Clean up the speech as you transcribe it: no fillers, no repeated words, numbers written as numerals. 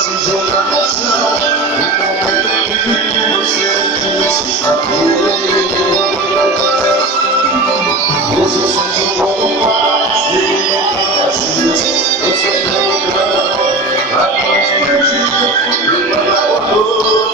se joga no chão. No momento que você quis saber, hoje eu sinto um pouco mais de assim. Eu sou teu grão, a noite e o dia, e o amor.